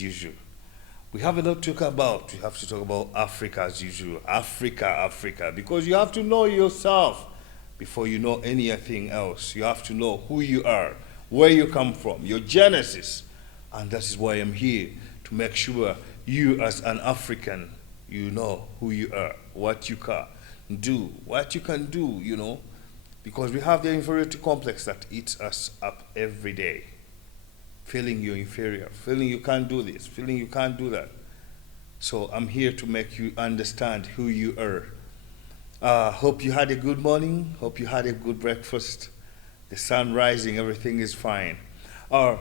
usual. We have a lot to talk about. We have to talk about Africa as usual. Africa, Africa. Because you have to know yourself before you know anything else. You have to know who you are, where you come from, your genesis. And that is why I'm here, to make sure you as an African, you know who you are, what you can do, what you can do, because we have the inferiority complex that eats us up every day. Feeling you're inferior, feeling you can't do this, feeling you can't do that. So I'm here to make you understand who you are. Hope you had a good morning, hope you had a good breakfast. The sun rising, everything is fine. We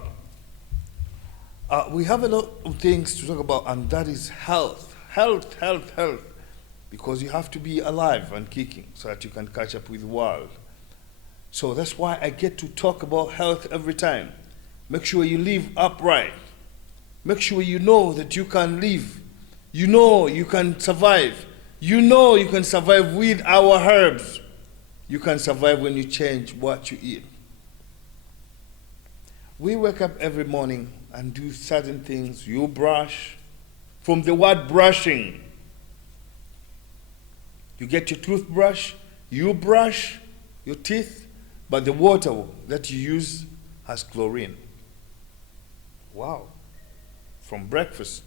have a lot of things to talk about, and that is health. Health, health, health. Because you have to be alive and kicking so that you can catch up with the world. So that's why I get to talk about health every time. Make sure you live upright. Make sure you know that you can live. You know you can survive. You know you can survive with our herbs. You can survive when you change what you eat. We wake up every morning and do certain things. You brush. From the word brushing, you get your toothbrush, you brush your teeth, but the water that you use has chlorine. Wow. From breakfast,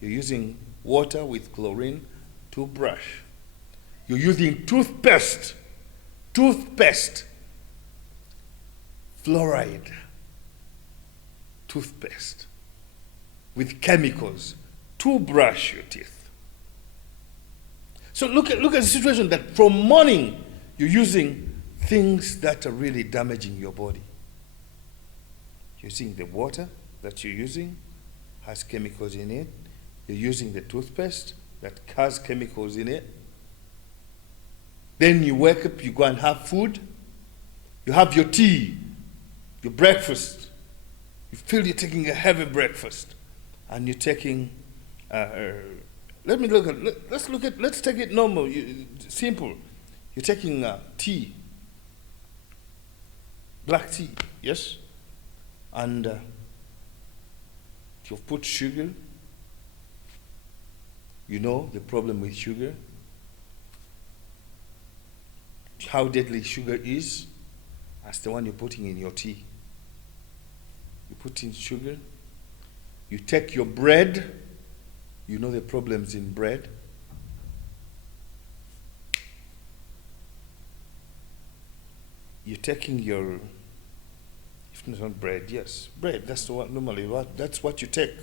you're using water with chlorine to brush. You're using toothpaste, fluoride, toothpaste with chemicals to brush your teeth. So look at the situation that from morning you're using things that are really damaging your body. Using the water that you're using has chemicals in it. You're using the toothpaste that has chemicals in it. Then you wake up, you go and have food. You have your tea, your breakfast. You feel you're taking a heavy breakfast, and you're taking. Let's take it normal, simple. You're taking tea, black tea, yes, and you've put sugar. You know the problem with sugar, how deadly sugar is. That's the one you're putting in your tea. You put in sugar. You take your bread. You know the problems in bread. You're taking your, if not bread, yes, bread. That's the one normally. That's what you take.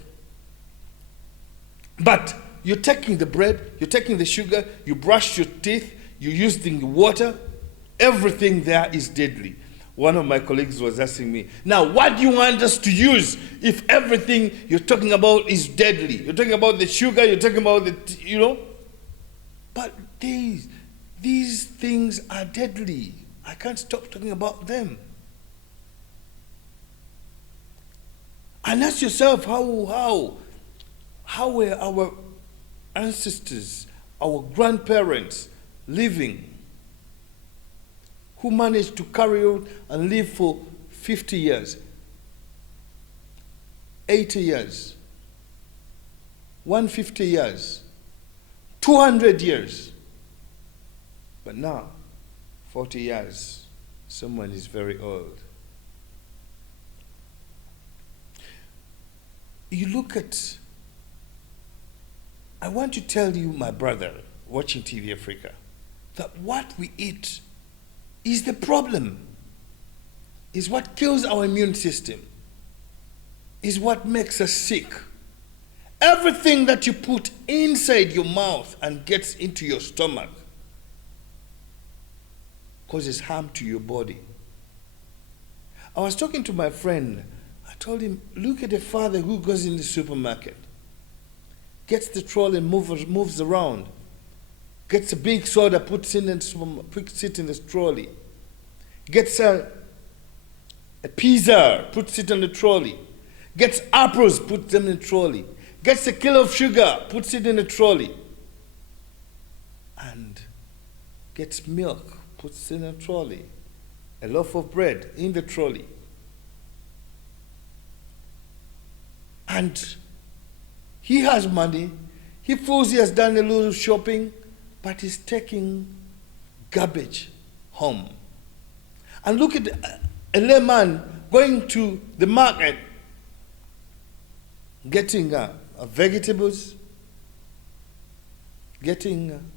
But you're taking the bread. You're taking the sugar. You brush your teeth. You're using the water. Everything there is deadly. One of my colleagues was asking me, now what do you want us to use if everything you're talking about is deadly? You're talking about the sugar, you're talking about the, But these things are deadly. I can't stop talking about them. And ask yourself, how were our ancestors, our grandparents living, who managed to carry on and live for 50 years, 80 years, 150 years, 200 years. But now, 40 years, someone is very old. You look at, I want to tell you, my brother, watching TV Africa, that what we eat is the problem, is what kills our immune system, is what makes us sick. Everything that you put inside your mouth and gets into your stomach causes harm to your body. I was talking to my friend. I told him, look at the father who goes in the supermarket, gets the trolley and moves around, gets a big soda, puts it in the trolley, gets a pizza, puts it in the trolley, gets apples, puts them in the trolley, gets a kilo of sugar, puts it in the trolley, and gets milk, puts it in a trolley, a loaf of bread in the trolley. And He has money. He feels he has done a little shopping, but he's taking garbage home. And look at a layman going to the market, getting vegetables, getting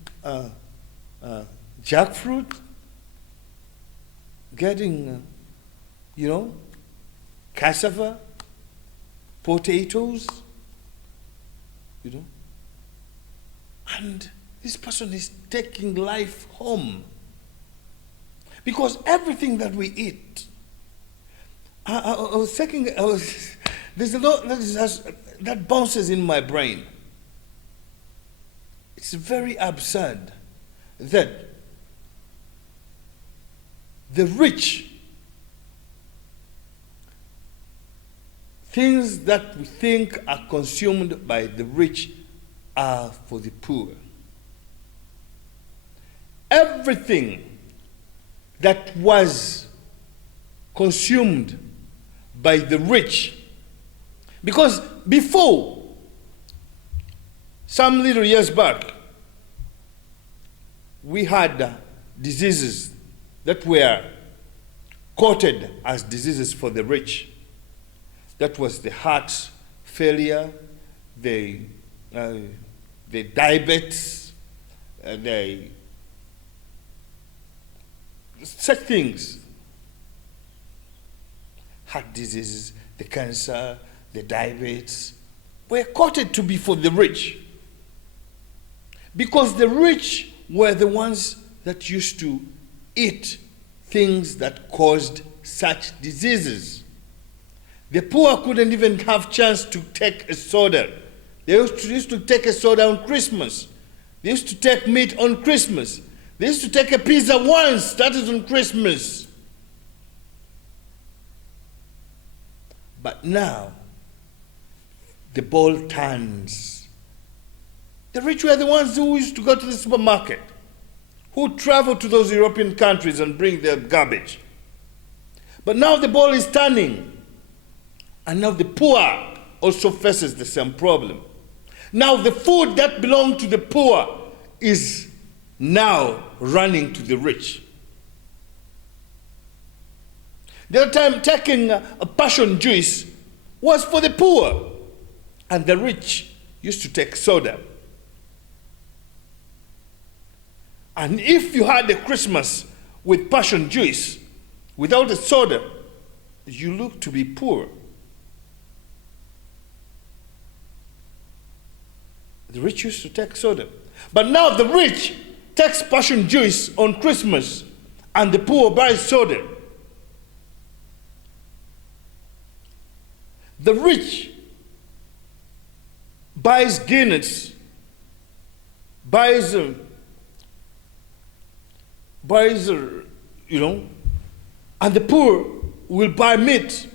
jackfruit, getting, cassava, potatoes, and this person is taking life home. Because everything that we eat, there's a lot that bounces in my brain. It's very absurd that the rich, things that we think are consumed by the rich are for the poor. Everything that was consumed by the rich, because before, some little years back, we had diseases that were quoted as diseases for the rich. That was the heart failure, the diabetes, such things. Heart diseases, the cancer, the diabetes, were quoted to be for the rich. Because the rich were the ones that used to eat things that caused such diseases. The poor couldn't even have chance to take a soda. They used to take a soda on Christmas. They used to take meat on Christmas. They used to take a pizza once, that is on Christmas. But now, the ball turns. The rich were the ones who used to go to the supermarket, who travel to those European countries and bring their garbage. But now the ball is turning. And now the poor also faces the same problem. Now the food that belonged to the poor is now running to the rich. The other time taking a passion juice was for the poor, and the rich used to take soda. And if you had a Christmas with passion juice without a soda, you look to be poor. The rich used to take soda. But now the rich takes passion juice on Christmas and the poor buys soda. The rich buys Guinness, buys, and the poor will buy meat.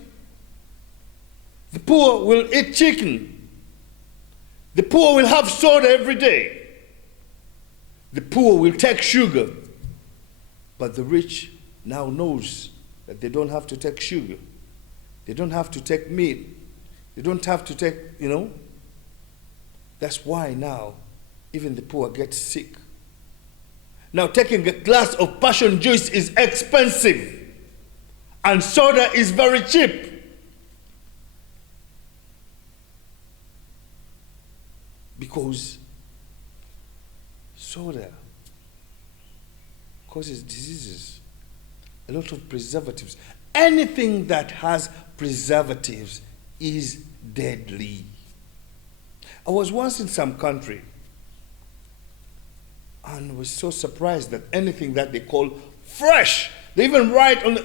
The poor will eat chicken. The poor will have soda every day. The poor will take sugar. But the rich now knows that they don't have to take sugar. They don't have to take meat. They don't have to take, That's why now even the poor get sick. Now taking a glass of passion juice is expensive. And soda is very cheap. Because soda causes diseases, a lot of preservatives. Anything that has preservatives is deadly. I was once in some country and was so surprised that anything that they call fresh, they even write on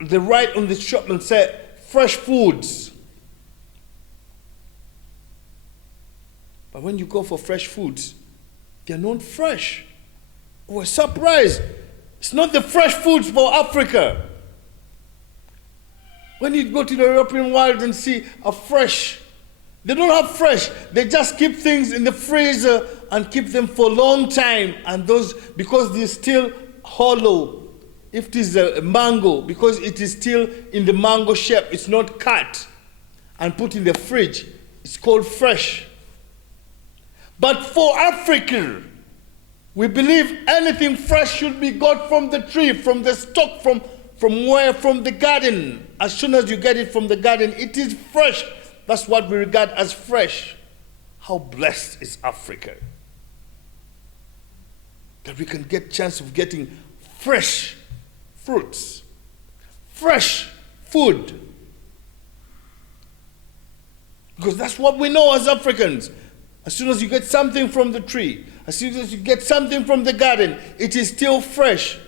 the shop and say fresh foods. But when you go for fresh foods, they're not fresh. We're surprised. It's not the fresh foods for Africa. When you go to the European world and see a fresh, they don't have fresh. They just keep things in the freezer and keep them for a long time. And those, because they're still hollow. If it is a mango, because it is still in the mango shape, it's not cut and put in the fridge. It's called fresh. But for Africa, we believe anything fresh should be got from the tree, from the stock, from the garden. As soon as you get it from the garden, it is fresh. That's what we regard as fresh. How blessed is Africa that we can get chance of getting fresh fruits, fresh food. Because that's what we know as Africans. As soon as you get something from the tree, as soon as you get something from the garden, it is still fresh.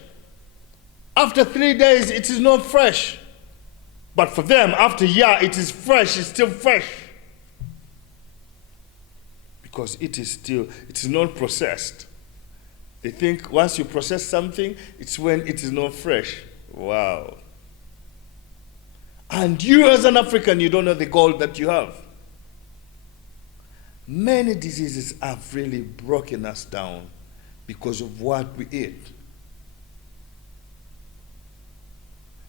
After 3 days, it is not fresh. But for them, after a year, it is fresh, it's still fresh. Because it is not processed. They think once you process something, it's when it is not fresh. Wow. And you as an African, you don't know the gold that you have. Many diseases have really broken us down because of what we eat.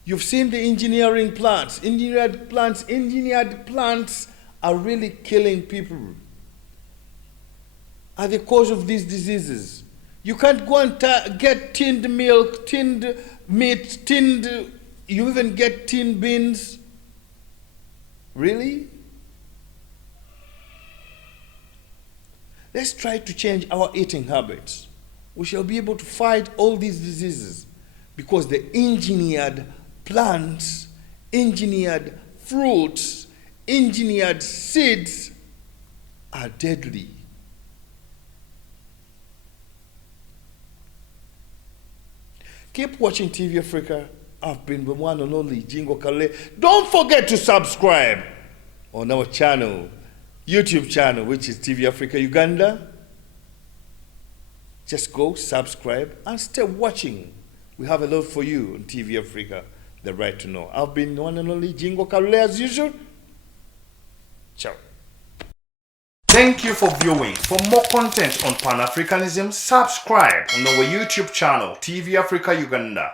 You've seen the engineering plants. Engineered plants are really killing people. Are the cause of these diseases. You can't go and get tinned milk, tinned meat, you even get tinned beans. Really? Let's try to change our eating habits. We shall be able to fight all these diseases because the engineered plants, engineered fruits, engineered seeds are deadly. Keep watching TV Africa. I've been the one and only Jingo Kale. Don't forget to subscribe on our channel, YouTube channel, which is TV Africa Uganda. Just go, subscribe, and stay watching. We have a lot for you on TV Africa, the right to know. I've been the one and only Jingo Kale as usual. Ciao. Thank you for viewing. For more content on Pan-Africanism, subscribe on our YouTube channel, TV Africa Uganda.